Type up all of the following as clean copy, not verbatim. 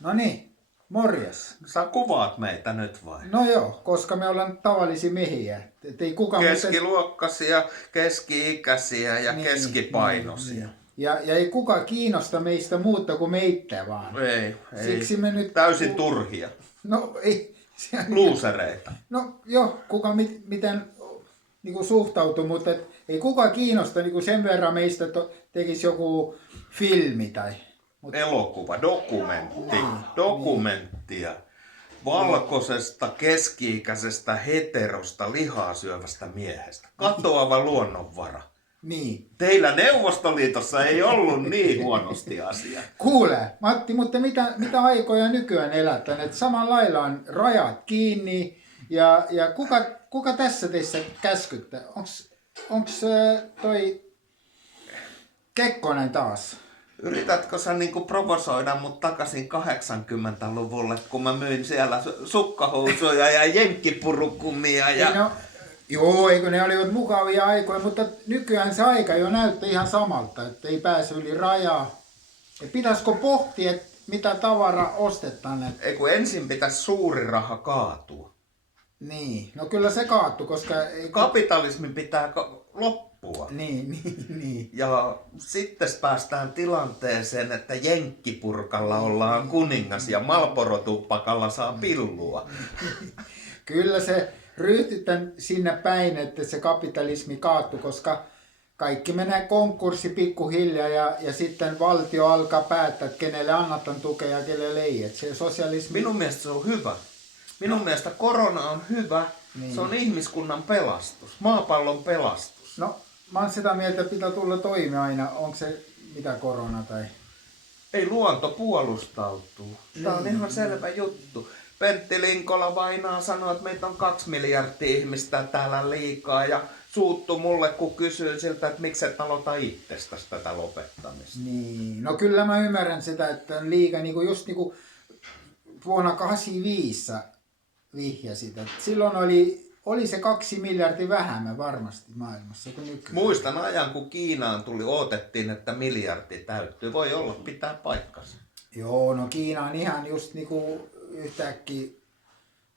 No niin, morjes. Sä kuvaat meitä nyt vai? No joo, koska me ollaan tavallisia mehiä. Et ei kukaan Keskiluokkaisia, keski-ikäisiä ja keskipainoisia. Niin. Ja ei kukaan kiinnosta meistä muuta kuin meitä vaan. Ei. Siksi me nyt... Täysin turhia. No ei. Luusereita. No joo, kuka miten niinku suhtautuu, mutta ei kukaan kiinnosta niinku sen verran meistä, että tekisi joku filmi tai... Elokuva, dokumenttia. Valkoisesta, keski-ikäisestä, heterosta, lihaa syövästä miehestä. Katoava luonnonvara. Niin. Teillä Neuvostoliitossa ei ollut niin huonosti asia. Kuule, Matti, mutta mitä aikoja nykyään elätään? Et samalla lailla on rajat kiinni ja kuka tässä teissä käskyttää? Onks toi Kekkonen taas? Yritätkö sä niinku provosoida mut takaisin 80-luvulle, kun mä myin siellä sukkahousuja ja jenkkipurukumia ja... No, joo, eikö ne olivat mukavia aikoja, mutta nykyään se aika jo näyttää ihan samalta, että ei pääse yli rajaa. Et pitäisikö pohtia, että mitä tavara ostetaan? Ei kun ensin pitäisi suuri raha kaatua. Niin, no kyllä se kaattu, koska... Kapitalismin pitää loppua. Niin. Ja sitten päästään tilanteeseen, että jenkkipurkalla ollaan kuningas ja Marlboro-tuppakalla saa pillua. Kyllä se ryhtytään sinne päin, että se kapitalismi kaattu, koska kaikki menee konkurssi pikkuhiljaa ja sitten valtio alkaa päättää, että kenelle annetaan tukea ja kenelle ei. Että se sosialismi... Minun mielestä se on hyvä. Minun mielestä korona on hyvä. Niin. Se on ihmiskunnan pelastus, maapallon pelastus. No, mä oon sitä mieltä, että pitää tulla toimi aina. Onko se mitä korona tai... Ei luonto puolustautuu. Tämä on ihan selvä juttu. Pentti Linkola vainaa sanoi, että meitä on 2 miljardia ihmistä täällä liikaa ja suuttu mulle, kun kysyin siltä, että miksi et aloita itsestäsi tätä lopettamista. Niin, no kyllä mä ymmärrän sitä, että on liikaa, niin kuin just niin kuin vuonna 1985 vihjasit, että silloin oli se 2 miljardia vähemmän varmasti maailmassa kuin nykyään. Muistan ajan, kun Kiinaan tuli, odotettiin, että miljardi täyttyy. Voi olla, pitää paikkansa. Joo, no Kiina on ihan just niinku yhtäkkiä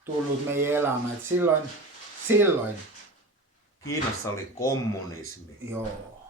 tullut meidän elämään. Et silloin. Kiinassa oli kommunismi. Joo.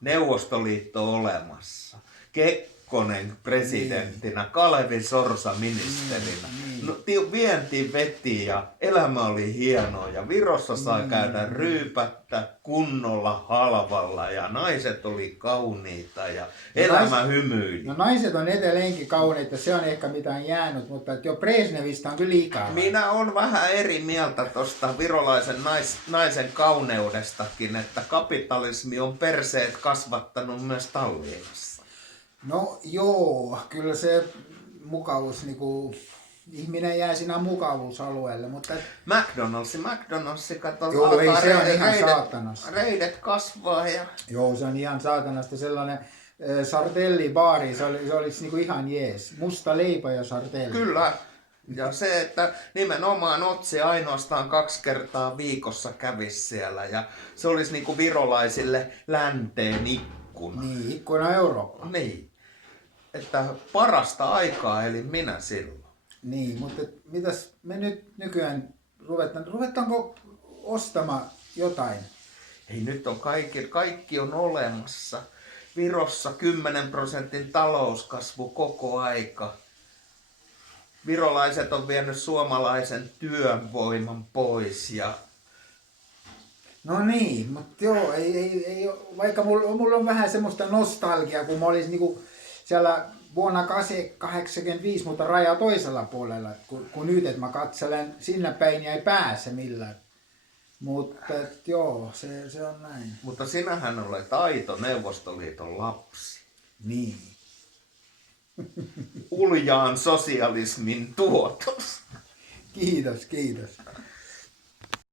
Neuvostoliitto olemassa. Kekkonen presidenttinä, Kalevi Sorsa ministerinä. No, vienti veti ja elämä oli hienoa ja Virossa sai käydä ryypättä kunnolla halvalla ja naiset oli kauniita ja elämä hymyili. No naiset on edelleenkin kauniita, se on ehkä mitään jäänyt, mutta jo Brezhnevistä on kyllä liikaa. Minä on vähän eri mieltä tuosta virolaisen naisen kauneudestakin, että kapitalismi on perseet kasvattanut myös Tallinnassa. No joo, kyllä se mukavuus, niinku, ihminen jää siinä mukavuusalueelle, mutta... McDonald's, kato, joo, ei se on ihan saatanasta. Reidet kasvaa ja... Joo, se on ihan saatanasta, sellainen sartellibaari, se olisi niinku ihan jees. Musta leipä ja sartelli. Kyllä. Ja se, että nimenomaan Otsi ainoastaan 2 kertaa viikossa kävisi siellä ja se olisi niinku virolaisille länteen ikkuna. Niin, ikkuna Eurooppaan. Niin. Että parasta aikaa eli minä silloin. Niin, mutta mitäs me nyt nykyään ruvetaanko ostamaan jotain? Ei nyt on kaikki on olemassa. Virossa 10% talouskasvu koko aika. Virolaiset on vienyt suomalaisen työvoiman pois ja... No niin, mutta joo, ei vaikka mulla on vähän semmoista nostalgiaa, kun mä olisin niinku siellä vuonna 1985, mutta raja toisella puolella, kun nyt, että mä katselen sinne päin ja ei pääse millään. Mutta joo, se on näin. Mutta sinähän olet aito Neuvostoliiton lapsi. Niin. Uljaan sosialismin tuotos. Kiitos.